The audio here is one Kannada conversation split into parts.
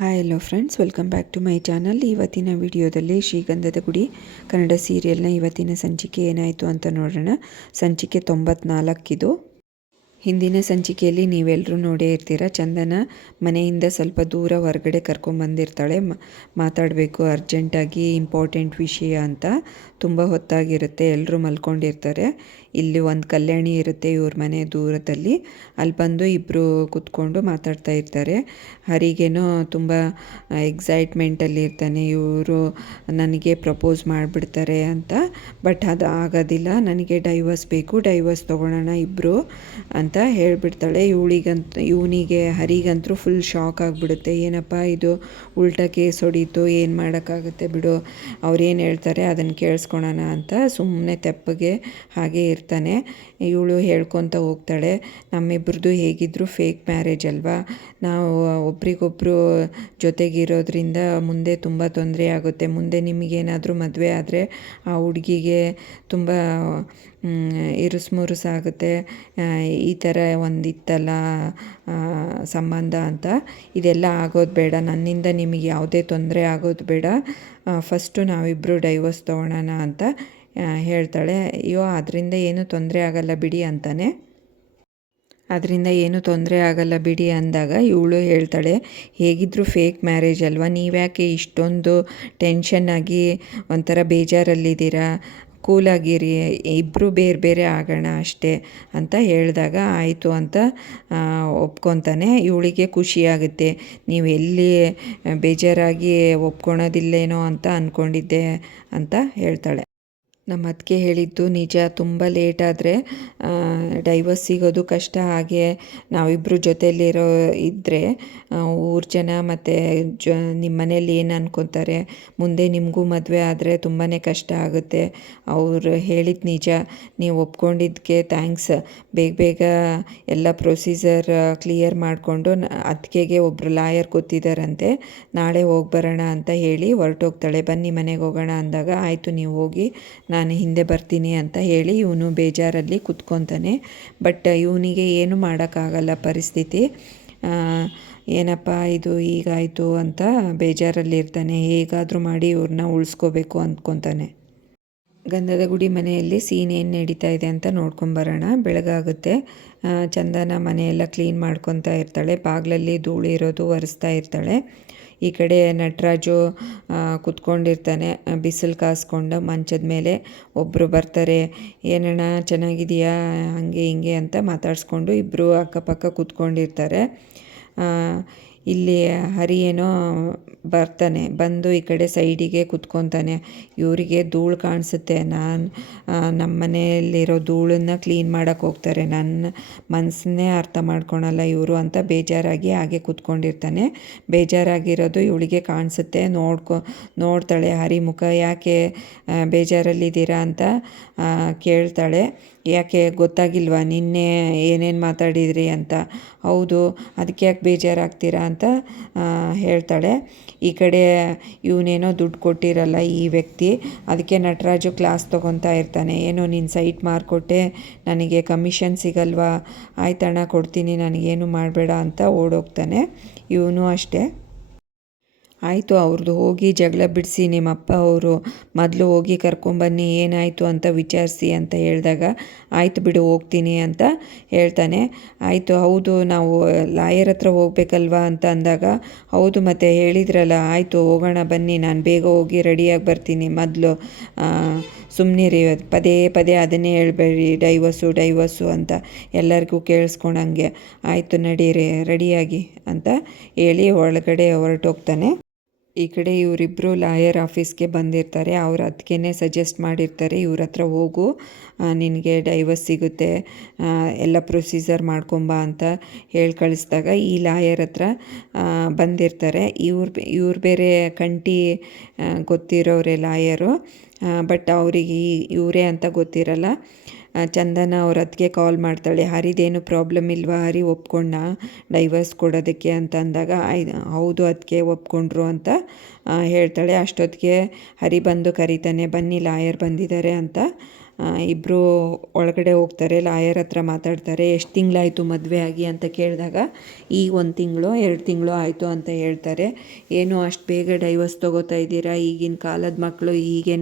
Hi hello friends, welcome back to my channel. ಇವತ್ತಿನ ವಿಡಿಯೋದಲ್ಲಿ ಶ್ರೀಗಂಧದ ಗುಡಿ ಕನ್ನಡ ಸೀರಿಯಲ್ನ ಇವತ್ತಿನ ಸಂಚಿಕೆ ಏನಾಯಿತು ಅಂತ ನೋಡೋಣ. ಸಂಚಿಕೆ 94 ಇದು. ಹಿಂದಿನ ಸಂಚಿಕೆಯಲ್ಲಿ ನೀವೆಲ್ಲರೂ ನೋಡೇ ಇರ್ತೀರ. ಚಂದನ ಮನೆಯಿಂದ ಸ್ವಲ್ಪ ದೂರ ಹೊರಗಡೆ ಕರ್ಕೊಂಬಂದಿರ್ತಾಳೆ. ಮಾತಾಡಬೇಕು ಅರ್ಜೆಂಟಾಗಿ, ಇಂಪಾರ್ಟೆಂಟ್ ವಿಷಯ ಅಂತ. ತುಂಬ ಹೊತ್ತಾಗಿರುತ್ತೆ, ಎಲ್ಲರೂ ಮಲ್ಕೊಂಡಿರ್ತಾರೆ. ಇಲ್ಲಿ ಒಂದು ಕಲ್ಯಾಣಿ ಇರುತ್ತೆ ಇವ್ರ ಮನೆ ದೂರದಲ್ಲಿ. ಅಲ್ಲಿ ಬಂದು ಇಬ್ಬರು ಕೂತ್ಕೊಂಡು ಮಾತಾಡ್ತಾ ಇರ್ತಾರೆ. ಹರಿಗೇನೋ ತುಂಬ ಎಕ್ಸೈಟ್ಮೆಂಟಲ್ಲಿ ಇರ್ತಾನೆ, ಇವರು ನನಗೆ ಪ್ರಪೋಸ್ ಮಾಡಿಬಿಡ್ತಾರೆ ಅಂತ. ಬಟ್ ಅದು ಆಗೋದಿಲ್ಲ, ನನಗೆ ಡೈವರ್ಸ್ ಬೇಕು, ಡೈವರ್ಸ್ ತೊಗೊಳೋಣ ಇಬ್ಬರು ಅಂತ ಹೇಳಿಬಿಡ್ತಾಳೆ. ಇವನಿಗೆ ಹರಿಗಂತೂ ಫುಲ್ ಶಾಕ್ ಆಗಿಬಿಡುತ್ತೆ. ಏನಪ್ಪ ಇದು ಉಲ್ಟಾ ಕೇಸ್ ಹೊಡೀತು, ಏನು ಮಾಡೋಕ್ಕಾಗುತ್ತೆ ಬಿಡು, ಅವ್ರೇನು ಹೇಳ್ತಾರೆ ಅದನ್ನು ಕೇಳಿಸ್ಕೊಳೋಣ ಅಂತ ಸುಮ್ಮನೆ ತೆಪ್ಪಗೆ ಹಾಗೆ ಇರ್ತಾನೆ. ಇವಳು ಹೇಳ್ಕೊತ ಹೋಗ್ತಾಳೆ, ನಮ್ಮಿಬ್ರದ್ದು ಹೇಗಿದ್ದರೂ ಫೇಕ್ ಮ್ಯಾರೇಜ್ ಅಲ್ವಾ, ನಾವು ಒಬ್ರಿಗೊಬ್ಬರು ಜೊತೆಗಿರೋದ್ರಿಂದ ಮುಂದೆ ತುಂಬ ತೊಂದರೆ ಆಗುತ್ತೆ. ಮುಂದೆ ನಿಮಗೇನಾದರೂ ಮದುವೆ ಆದರೆ ಆ ಹುಡುಗಿಗೆ ತುಂಬ ಇರುಸುಮುರುಸಾಗುತ್ತೆ. ಈ ಥರ ಒಂದಿತ್ತಲ್ಲ ಸಂಬಂಧ ಅಂತ, ಇದೆಲ್ಲ ಆಗೋದು ಬೇಡ, ನನ್ನಿಂದ ನಿಮಗೆ ಯಾವುದೇ ತೊಂದರೆ ಆಗೋದು ಬೇಡ, ಫಸ್ಟು ನಾವಿಬ್ಬರು ಡೈವರ್ಸ್ ತೊಗೊಳೋಣ ಅಂತ ಹೇಳ್ತಾಳೆ. ಅಯ್ಯೋ ಅದರಿಂದ ಏನೂ ತೊಂದರೆ ಆಗಲ್ಲ ಬಿಡಿ ಅಂತಾನೆ. ಅದರಿಂದ ಏನೂ ತೊಂದರೆ ಆಗಲ್ಲ ಬಿಡಿ ಅಂದಾಗ ಇವಳು ಹೇಳ್ತಾಳೆ, ಹೇಗಿದ್ದರೂ ಫೇಕ್ ಮ್ಯಾರೇಜ್ ಅಲ್ವಾ, ನೀವ್ಯಾಕೆ ಇಷ್ಟೊಂದು ಟೆನ್ಷನ್ನಾಗಿ ಒಂಥರ ಬೇಜಾರಲ್ಲಿದ್ದೀರಾ, ಕೂಲಾಗಿರಿ, ಇಬ್ಬರು ಬೇರೆ ಬೇರೆ ಆಗೋಣ ಅಷ್ಟೇ ಅಂತ ಹೇಳಿದಾಗ ಆಯಿತು ಅಂತ ಒಪ್ಕೊತಾನೆ. ಇವಳಿಗೆ ಖುಷಿಯಾಗುತ್ತೆ. ನೀವು ಎಲ್ಲಿ ಬೇಜಾರಾಗಿ ಒಪ್ಕೊಳೋದಿಲ್ಲೇನೋ ಅಂತ ಅಂದ್ಕೊಂಡಿದ್ದೆ ಅಂತ ಹೇಳ್ತಾಳೆ. ನಮ್ಮ ಅತ್ತಿಗೆ ಹೇಳಿದ್ದು ನಿಜ, ತುಂಬ ಲೇಟಾದರೆ ಡೈವರ್ಸ್ ಸಿಗೋದು ಕಷ್ಟ. ಹಾಗೆ ನಾವಿಬ್ಬರು ಜೊತೆಯಲ್ಲಿರೋ ಇದ್ದರೆ ಊರ ಜನ ಮತ್ತು ನಿಮ್ಮ ಮನೇಲಿ ಏನು ಅನ್ಕೊತಾರೆ, ಮುಂದೆ ನಿಮಗೂ ಮದುವೆ ಆದರೆ ತುಂಬಾ ಕಷ್ಟ ಆಗುತ್ತೆ. ಅವರು ಹೇಳಿದ್ದು ನಿಜ, ನೀವು ಒಪ್ಕೊಂಡಿದ್ದಕ್ಕೆ ಥ್ಯಾಂಕ್ಸ್. ಬೇಗ ಬೇಗ ಎಲ್ಲ ಪ್ರೊಸೀಜರ್ ಕ್ಲಿಯರ್ ಮಾಡಿಕೊಂಡು ಅತ್ತಿಗೆಗೆ ಒಬ್ಬರು ಲಾಯರ್ ಗೊತ್ತಿದ್ದಾರಂತೆ, ನಾಳೆ ಹೋಗಿ ಬರೋಣ ಅಂತ ಹೇಳಿ ಹೊರಟೋಗ್ತಾಳೆ. ಬನ್ನಿ ಮನೆಗೆ ಹೋಗೋಣ ಅಂದಾಗ ಆಯಿತು ನೀವು ಹೋಗಿ, ನಾನು ಹಿಂದೆ ಬರ್ತೀನಿ ಅಂತ ಹೇಳಿ ಇವನು ಬೇಜಾರಲ್ಲಿ ಕುತ್ಕೊತಾನೆ. ಬಟ್ ಇವನಿಗೆ ಏನು ಮಾಡೋಕ್ಕಾಗಲ್ಲ ಪರಿಸ್ಥಿತಿ. ಏನಪ್ಪ ಇದು ಹೀಗಾಯಿತು ಅಂತ ಬೇಜಾರಲ್ಲಿರ್ತಾನೆ. ಹೇಗಾದರೂ ಮಾಡಿ ಇವ್ರನ್ನ ಉಳಿಸ್ಕೋಬೇಕು ಅಂದ್ಕೊತಾನೆ. ಗಂಧದ ಗುಡಿ ಮನೆಯಲ್ಲಿ ಸೀನ್ ಏನು ನಡೀತಾ ಇದೆ ಅಂತ ನೋಡ್ಕೊಂಬರೋಣ. ಬೆಳಗಾಗುತ್ತೆ. ಚಂದನ ಮನೆಯೆಲ್ಲ ಕ್ಲೀನ್ ಮಾಡ್ಕೊತಾ ಇರ್ತಾಳೆ. ಬಾಗಿಲಲ್ಲಿ ಧೂಳು ಇರೋದು ಒರೆಸ್ತಾ ಇರ್ತಾಳೆ. ಈ ಕಡೆ ನಟರಾಜು ಕುತ್ಕೊಂಡಿರ್ತಾನೆ ಬಿಸಿಲು ಕಾಸ್ಕೊಂಡು ಮಂಚದ ಮೇಲೆ. ಒಬ್ಬರು ಬರ್ತಾರೆ, ಏನಣ್ಣ ಚೆನ್ನಾಗಿದೆಯಾ ಹಾಗೆ ಹಿಂಗೆ ಅಂತ ಮಾತಾಡಿಸ್ಕೊಂಡು ಇಬ್ಬರು ಅಕ್ಕಪಕ್ಕ ಕೂತ್ಕೊಂಡಿರ್ತಾರೆ. ಇಲ್ಲಿ ಹರಿ ಏನೋ ಬರ್ತಾನೆ, ಬಂದು ಈ ಕಡೆ ಸೈಡಿಗೆ ಕುತ್ಕೊತಾನೆ. ಇವರಿಗೆ ಧೂಳು ಕಾಣಿಸುತ್ತೆ. ನಮ್ಮ ಮನೆಯಲ್ಲಿರೋ ಧೂಳನ್ನು ಕ್ಲೀನ್ ಮಾಡೋಕ್ಕೆ ಹೋಗ್ತಾರೆ, ನನ್ನ ಮನಸ್ಸನ್ನೇ ಅರ್ಥ ಮಾಡ್ಕೊಳಲ್ಲ ಇವರು ಅಂತ ಬೇಜಾರಾಗಿ ಹಾಗೆ ಕುತ್ಕೊಂಡಿರ್ತಾನೆ. ಬೇಜಾರಾಗಿರೋದು ಇವಳಿಗೆ ಕಾಣಿಸುತ್ತೆ. ನೋಡ್ತಾಳೆ ಹರಿ ಮುಖ. ಯಾಕೆ ಬೇಜಾರಲ್ಲಿದ್ದೀರಾ ಅಂತ ಕೇಳ್ತಾಳೆ. ಯಾಕೆ ಗೊತ್ತಾಗಿಲ್ವಾ ನಿನ್ನೆ ಏನೇನು ಮಾತಾಡಿದ್ರಿ ಅಂತ. ಹೌದು, ಅದಕ್ಕೆ ಯಾಕೆ ಬೇಜಾರಾಗ್ತೀರಾ ಅಂತ ಹೇಳ್ತಾಳೆ. ಈ ಕಡೆ ಇವನೇನೋ ದುಡ್ಡು ಕೊಟ್ಟಿರಲ್ಲ ಈ ವ್ಯಕ್ತಿ, ಅದಕ್ಕೆ ನಟರಾಜು ಕ್ಲಾಸ್ ತೊಗೊತಾ ಇರ್ತಾನೆ. ಏನೋ ನೀನು ಸೈಟ್ ಮಾರ್ಕೊಟ್ಟೆ, ನನಗೆ ಕಮಿಷನ್ ಸಿಗಲ್ವಾ, ಆಯ್ತಣ್ಣ ಕೊಡ್ತೀನಿ, ನನಗೇನು ಮಾಡಬೇಡ ಅಂತ ಓಡೋಗ್ತಾನೆ. ಇವನು ಅಷ್ಟೇ. ಆಯಿತು ಅವ್ರದ್ದು ಹೋಗಿ ಜಗಳ ಬಿಡಿಸಿ, ನಿಮ್ಮಪ್ಪ ಅವರು ಮೊದಲು ಹೋಗಿ ಕರ್ಕೊಂಬನ್ನಿ, ಏನಾಯಿತು ಅಂತ ವಿಚಾರಿಸಿ ಅಂತ ಹೇಳಿದಾಗ ಆಯಿತು ಬಿಡು ಹೋಗ್ತೀನಿ ಅಂತ ಹೇಳ್ತಾನೆ. ಆಯಿತು, ಹೌದು ನಾವು ಲಾಯರ್ ಹತ್ರ ಹೋಗ್ಬೇಕಲ್ವಾ ಅಂತ ಅಂದಾಗ, ಹೌದು ಮತ್ತೆ ಹೇಳಿದ್ರಲ್ಲ, ಆಯಿತು ಹೋಗೋಣ ಬನ್ನಿ, ನಾನು ಬೇಗ ಹೋಗಿ ರೆಡಿಯಾಗಿ ಬರ್ತೀನಿ, ಮೊದಲು ಸುಮ್ಮನಿರಿ, ಪದೇ ಪದೇ ಅದನ್ನೇ ಹೇಳ್ಬೇಡಿ, ಡೈವರ್ಸು ಅಂತ ಎಲ್ಲರಿಗೂ ಕೇಳಿಸ್ಕೊಳಂಗೆ. ಆಯಿತು ನಡೀರಿ ರೆಡಿಯಾಗಿ ಅಂತ ಹೇಳಿ ಒಳಗಡೆ ಹೊರಟೋಗ್ತಾನೆ. ಈ ಕಡೆ ಇವರಿಬ್ಬರು ಲಾಯರ್ ಆಫೀಸ್ಗೆ ಬಂದಿರ್ತಾರೆ. ಅವ್ರು ಅದಕ್ಕೇ ಸಜೆಸ್ಟ್ ಮಾಡಿರ್ತಾರೆ, ಇವ್ರ ಹತ್ರ ಹೋಗು, ನಿನಗೆ ಡೈವರ್ಸ್ ಸಿಗುತ್ತೆ, ಎಲ್ಲ ಪ್ರೊಸೀಜರ್ ಮಾಡ್ಕೊಂಬ ಅಂತ ಹೇಳಿ ಕಳಿಸ್ದಾಗ ಈ ಲಾಯರ್ ಹತ್ರ ಬಂದಿರ್ತಾರೆ. ಇವ್ರು ಬೇರೆ ಕಂಟಿ ಗೊತ್ತಿರೋರೆ ಲಾಯರು, ಬಟ್ ಅವರಿಗೆ ಇವರೇ ಅಂತ ಗೊತ್ತಿರಲ್ಲ. ಚಂದನ ಅವ್ರ ಅದಕ್ಕೆ ಕಾಲ್ ಮಾಡ್ತಾಳೆ, ಹರಿದೇನು ಪ್ರಾಬ್ಲಮ್ ಇಲ್ವಾ, ಹರಿ ಒಪ್ಕೊಂಡ ಡೈವರ್ಸ್ ಕೊಡೋದಕ್ಕೆ ಅಂತ ಅಂದಾಗ ಹೌದು ಅದಕ್ಕೆ ಒಪ್ಕೊಂಡ್ರು ಅಂತ ಹೇಳ್ತಾಳೆ. ಅಷ್ಟೊತ್ತಿಗೆ ಹರಿ ಬಂದು ಕರೀತಾನೆ, ಬನ್ನಿ ಲಾಯರ್ ಬಂದಿದ್ದಾರೆ ಅಂತ ಇಬ್ಬರು ಒಳಗಡೆ ಹೋಗ್ತಾರೆ, ಲಾಯರ್ ಹತ್ರ ಮಾತಾಡ್ತಾರೆ. ಎಷ್ಟು ತಿಂಗಳಾಯಿತು ಮದುವೆ ಆಗಿ ಅಂತ ಕೇಳಿದಾಗ ಈಗ 1 ತಿಂಗಳು 2 ತಿಂಗಳು ಆಯಿತು ಅಂತ ಹೇಳ್ತಾರೆ. ಏನು ಅಷ್ಟು ಬೇಗ ಡೈವರ್ಸ್ ತೊಗೋತಾ ಇದ್ದೀರಾ, ಈಗಿನ ಕಾಲದ ಮಕ್ಕಳು ಹೀಗೇ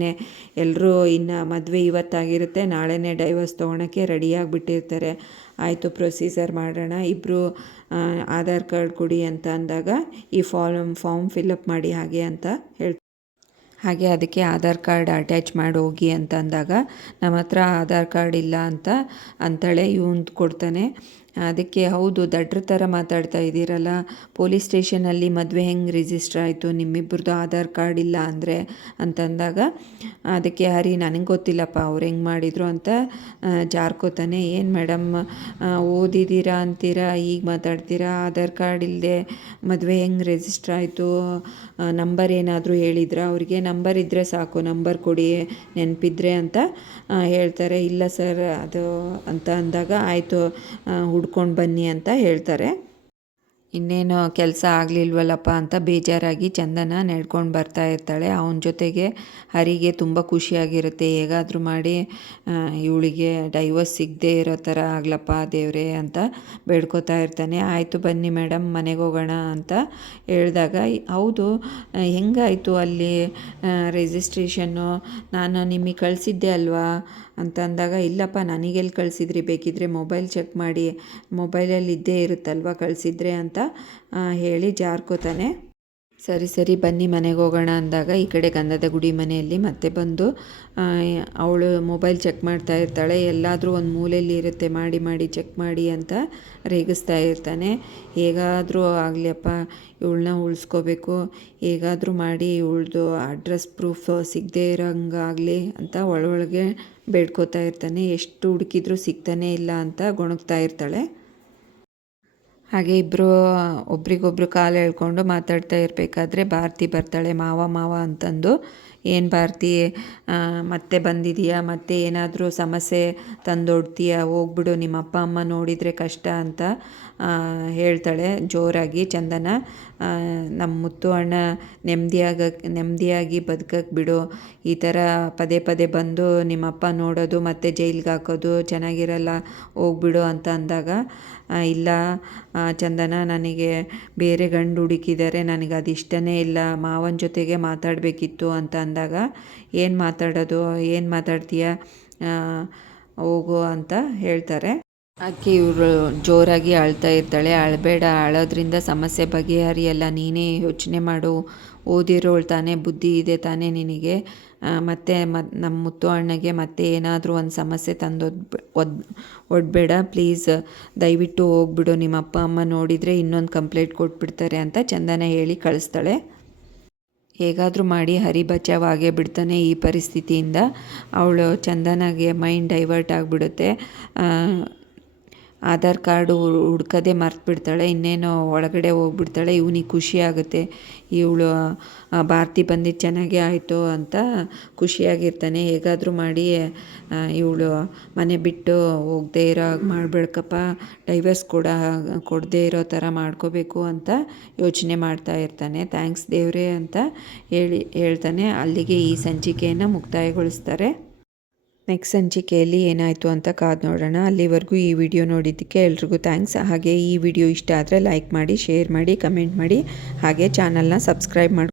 ಎಲ್ಲರೂ ಇನ್ನು ಮದುವೆ ಇವತ್ತಾಗಿರುತ್ತೆ, ನಾಳೆನೇ ಡೈವರ್ಸ್ ತೊಗೊಳಕ್ಕೆ ರೆಡಿಯಾಗಿಬಿಟ್ಟಿರ್ತಾರೆ. ಆಯಿತು ಪ್ರೊಸೀಜರ್ ಮಾಡೋಣ, ಇಬ್ಬರು ಆಧಾರ್ ಕಾರ್ಡ್ ಕೊಡಿ ಅಂತ ಅಂದಾಗ ಈ ಫಾರ್ಮ್ ಫಿಲಪ್ ಮಾಡಿ ಹಾಗೆ ಅಂತ ಹೇಳ್ತಾರೆ. ಹಾಗೆ ಅದಕ್ಕೆ ಆಧಾರ್ ಕಾರ್ಡ್ ಅಟ್ಯಾಚ್ ಮಾಡಿ ಹೋಗಿ ಅಂತ ಅಂದಾಗ ನಮ್ಮ ಹತ್ರ ಆಧಾರ್ ಕಾರ್ಡ್ ಇಲ್ಲ ಅಂತ ಅಂತಾಳೆ. ಇವನು ಕೊಡ್ತಾನೆ. ಅದಕ್ಕೆ ಹೌದು ದಡ್ರ ಥರ ಮಾತಾಡ್ತಾ ಇದ್ದೀರಲ್ಲ, ಪೊಲೀಸ್ ಸ್ಟೇಷನಲ್ಲಿ ಮದುವೆ ಹೆಂಗೆ ರಿಜಿಸ್ಟರ್ ಆಯಿತು, ನಿಮ್ಮಿಬ್ಬರದ್ದು ಆಧಾರ್ ಕಾರ್ಡ್ ಇಲ್ಲ ಅಂದರೆ ಅಂತಂದಾಗ ಅದಕ್ಕೆ ಹರಿ ನನಗೆ ಗೊತ್ತಿಲ್ಲಪ್ಪ ಅವ್ರು ಹೆಂಗೆ ಮಾಡಿದರು ಅಂತ ಜಾರ್ಕೋತಾನೆ. ಏನು ಮೇಡಮ್ ಓದಿದ್ದೀರಾ ಅಂತೀರಾ, ಈಗ ಮಾತಾಡ್ತೀರಾ, ಆಧಾರ್ ಕಾರ್ಡ್ ಇಲ್ಲದೆ ಮದುವೆ ಹೆಂಗೆ ರಿಜಿಸ್ಟರ್ ಆಯಿತು, ನಂಬರ್ ಏನಾದರೂ ಹೇಳಿದ್ರಾ ಅವರಿಗೆ, ನಂಬರ್ ಇದ್ದರೆ ಸಾಕು, ನಂಬರ್ ಕೊಡಿ ನೆನಪಿದ್ರೆ ಅಂತ ಹೇಳ್ತಾರೆ. ಇಲ್ಲ ಸರ್ ಅದು ಅಂತ ಅಂದಾಗ ಆಯಿತು ಹುಡ್ಕೊಂಡು ಬನ್ನಿ ಅಂತ ಹೇಳ್ತಾರೆ. ಇನ್ನೇನು ಕೆಲಸ ಆಗಲಿಲ್ವಲ್ಲಪ್ಪ ಅಂತ ಬೇಜಾರಾಗಿ ಚಂದನ ನಡ್ಕೊಂಡು ಬರ್ತಾ ಇರ್ತಾಳೆ. ಅವನ ಜೊತೆಗೆ ಹರಿಗೆ ತುಂಬ ಖುಷಿಯಾಗಿರುತ್ತೆ. ಹೇಗಾದರೂ ಮಾಡಿ ಇವಳಿಗೆ ಡೈವರ್ಸ್ ಸಿಗದೆ ಇರೋ ಥರ ಆಗ್ಲಪ್ಪ ದೇವ್ರೆ ಅಂತ ಬೇಡ್ಕೋತಾ ಇರ್ತಾನೆ. ಆಯಿತು ಬನ್ನಿ ಮೇಡಮ್ ಮನೆಗೆ ಹೋಗೋಣ ಅಂತ ಹೇಳಿದಾಗ ಹೌದು ಹೆಂಗಾಯಿತು ಅಲ್ಲಿ ರಿಜಿಸ್ಟ್ರೇಷನ್ನು, ನಾನು ನಿಮಗೆ ಕಳಿಸಿದ್ದೆ ಅಲ್ವಾ ಅಂತ ಅಂದಾಗ ಇಲ್ಲಪ್ಪ ನನಗೆಲ್ಲಿ ಕಳಿಸಿದ್ರಿ, ಬೇಕಿದ್ದರೆ ಮೊಬೈಲ್ ಚೆಕ್ ಮಾಡಿ, ಮೊಬೈಲಲ್ಲಿ ಇದ್ದೇ ಇರುತ್ತಲ್ವ ಕಳಿಸಿದ್ರೆ ಅಂತ ಹೇಳಿ ಜಾರ್ಕೋತಾನೆ. ಸರಿ ಬನ್ನಿ ಮನೆಗೆ ಹೋಗೋಣ ಅಂದಾಗ ಈ ಕಡೆ ಗಂಧದ ಗುಡಿ ಮನೆಯಲ್ಲಿ ಮತ್ತೆ ಬಂದು ಅವಳು ಮೊಬೈಲ್ ಚೆಕ್ ಮಾಡ್ತಾ ಇರ್ತಾಳೆ. ಎಲ್ಲಾದರೂ ಒಂದು ಮೂಲೆಯಲ್ಲಿ ಇರುತ್ತೆ, ಮಾಡಿ ಚೆಕ್ ಮಾಡಿ ಅಂತ ರೇಗಿಸ್ತಾ ಇರ್ತಾನೆ. ಹೇಗಾದರೂ ಆಗಲಿಯಪ್ಪ ಇವಳನ್ನ ಉಳಿಸ್ಕೋಬೇಕು, ಹೇಗಾದರೂ ಮಾಡಿ ಇವಳ್ದು ಅಡ್ರೆಸ್ ಪ್ರೂಫ್ ಸಿಗದೇ ಇರೋಂಗಾಗಲಿ ಅಂತ ಒಳಗೆ ಬೇಡ್ಕೋತಾ ಇರ್ತಾನೆ. ಎಷ್ಟು ಹುಡುಕಿದ್ರೂ ಸಿಗ್ತಾನೇ ಇಲ್ಲ ಅಂತ ಗೊಣಗ್ತಾ ಇರ್ತಾಳೆ. ಹಾಗೆ ಇಬ್ಬರು ಒಬ್ರಿಗೊಬ್ರು ಕಾಲು ಎಳ್ಕೊಂಡು ಮಾತಾಡ್ತಾ ಇರಬೇಕಾದ್ರೆ ಭಾರತಿ ಬರ್ತಾಳೆ. ಮಾವ ಅಂತಂದು, ಏನು ಭಾರತಿ ಮತ್ತೆ ಬಂದಿದೀಯಾ, ಮತ್ತೆ ಏನಾದರೂ ಸಮಸ್ಯೆ ತಂದೊಡ್ತೀಯಾ, ಹೋಗ್ಬಿಡು, ನಿಮ್ಮ ಅಪ್ಪ ಅಮ್ಮ ನೋಡಿದರೆ ಕಷ್ಟ ಅಂತ ಹೇಳ್ತಾಳೆ ಜೋರಾಗಿ. ಚಂದನ ನಮ್ಮ ಮುತ್ತು ಅಣ್ಣ ನೆಮ್ಮದಿಯಾಗಿ ಬದುಕಕ್ಕೆ ಬಿಡು, ಈ ಥರ ಪದೇ ಬಂದು ನಿಮ್ಮಪ್ಪ ನೋಡೋದು ಮತ್ತು ಜೈಲಿಗೆ ಹಾಕೋದು ಚೆನ್ನಾಗಿರಲ್ಲ, ಹೋಗ್ಬಿಡು ಅಂತ ಅಂದಾಗ ಇಲ್ಲ ಚಂದನ ನನಗೆ ಬೇರೆ ಗಂಡು ಹುಡುಕಿದ್ದಾರೆ, ನನಗೆ ಅದು ಇಷ್ಟನೇ ಇಲ್ಲ, ಮಾವನ ಜೊತೆಗೆ ಮಾತಾಡಬೇಕಿತ್ತು ಅಂತ ಅಂದಾಗ ಏನು ಮಾತಾಡ್ತೀಯ ಹೋಗು ಅಂತ ಹೇಳ್ತಾರೆ. ಅದಕ್ಕೆ ಇವರು ಜೋರಾಗಿ ಅಳ್ತಾ ಇರ್ತಾಳೆ. ಅಳಬೇಡ, ಅಳೋದ್ರಿಂದ ಸಮಸ್ಯೆ ಬಗೆಹರಿಯಲ್ಲ, ನೀನೇ ಯೋಚನೆ ಮಾಡು, ಓದಿರೋಳು ತಾನೇ, ಬುದ್ಧಿ ಇದೆ ತಾನೇ ನಿನಗೆ, ಮತ್ತೆ ನಮ್ಮ ಮುತ್ತು ಅಣ್ಣಗೆ ಮತ್ತೆ ಏನಾದರೂ ಒಂದು ಸಮಸ್ಯೆ ಒಡ್ಬೇಡ ಪ್ಲೀಸ್, ದಯವಿಟ್ಟು ಹೋಗ್ಬಿಡು, ನಿಮ್ಮ ಅಪ್ಪ ಅಮ್ಮ ನೋಡಿದರೆ ಇನ್ನೊಂದು ಕಂಪ್ಲೇಂಟ್ ಕೊಟ್ಬಿಡ್ತಾರೆ ಅಂತ ಚಂದನ ಹೇಳಿ ಕಳಿಸ್ತಾಳೆ. ಹೇಗಾದರೂ ಮಾಡಿ ಹರಿ ಬಚಾವಾಗೇ ಬಿಡ್ತಾನೆ ಈ ಪರಿಸ್ಥಿತಿಯಿಂದ. ಅವಳು ಚಂದನಗೆ ಮೈಂಡ್ ಡೈವರ್ಟ್ ಆಗಿಬಿಡುತ್ತೆ. ಆಧಾರ್ ಕಾರ್ಡು ಹುಡ್ಕೋದೇ ಮರ್ತುಬಿಡ್ತಾಳೆ. ಇನ್ನೇನು ಒಳಗಡೆ ಹೋಗ್ಬಿಡ್ತಾಳೆ. ಇವನಿಗೆ ಖುಷಿ ಆಗುತ್ತೆ, ಇವಳು ಭಾರತಿ ಬಂದಿದ್ದು ಚೆನ್ನಾಗೇ ಆಯಿತು ಅಂತ ಖುಷಿಯಾಗಿರ್ತಾನೆ. ಹೇಗಾದರೂ ಮಾಡಿ ಇವಳು ಮನೆ ಬಿಟ್ಟು ಹೋಗದೇ ಇರೋ ಹಾಗೆ ಮಾಡಬೇಕಪ್ಪ, ಡೈವರ್ಸ್ ಕೊಡದೇ ಇರೋ ಥರ ಮಾಡ್ಕೋಬೇಕು ಅಂತ ಯೋಚನೆ ಮಾಡ್ತಾ ಇರ್ತಾನೆ. ಥ್ಯಾಂಕ್ಸ್ ದೇವ್ರೆ ಅಂತ ಹೇಳ್ತಾನೆ. ಅಲ್ಲಿಗೆ ಈ ಸಂಚಿಕೆಯನ್ನು ಮುಕ್ತಾಯಗೊಳಿಸ್ತಾರೆ. ನೆಕ್ಸ್ಟ್ ಸಂಚಿಕೆಯಲ್ಲಿ ಏನಾಯಿತು ಅಂತ ಕಾದು ನೋಡೋಣ. ಅಲ್ಲಿವರೆಗೂ ಈ ವಿಡಿಯೋ ನೋಡಿದ್ದಕ್ಕೆ ಎಲ್ರಿಗೂ ಥ್ಯಾಂಕ್ಸ್. ಹಾಗೆ ಈ ವಿಡಿಯೋ ಇಷ್ಟ ಆದರೆ ಲೈಕ್ ಮಾಡಿ, ಶೇರ್ ಮಾಡಿ, ಕಮೆಂಟ್ ಮಾಡಿ, ಹಾಗೆ ಚಾನಲ್ನ ಸಬ್ಸ್ಕ್ರೈಬ್ ಮಾಡಿ.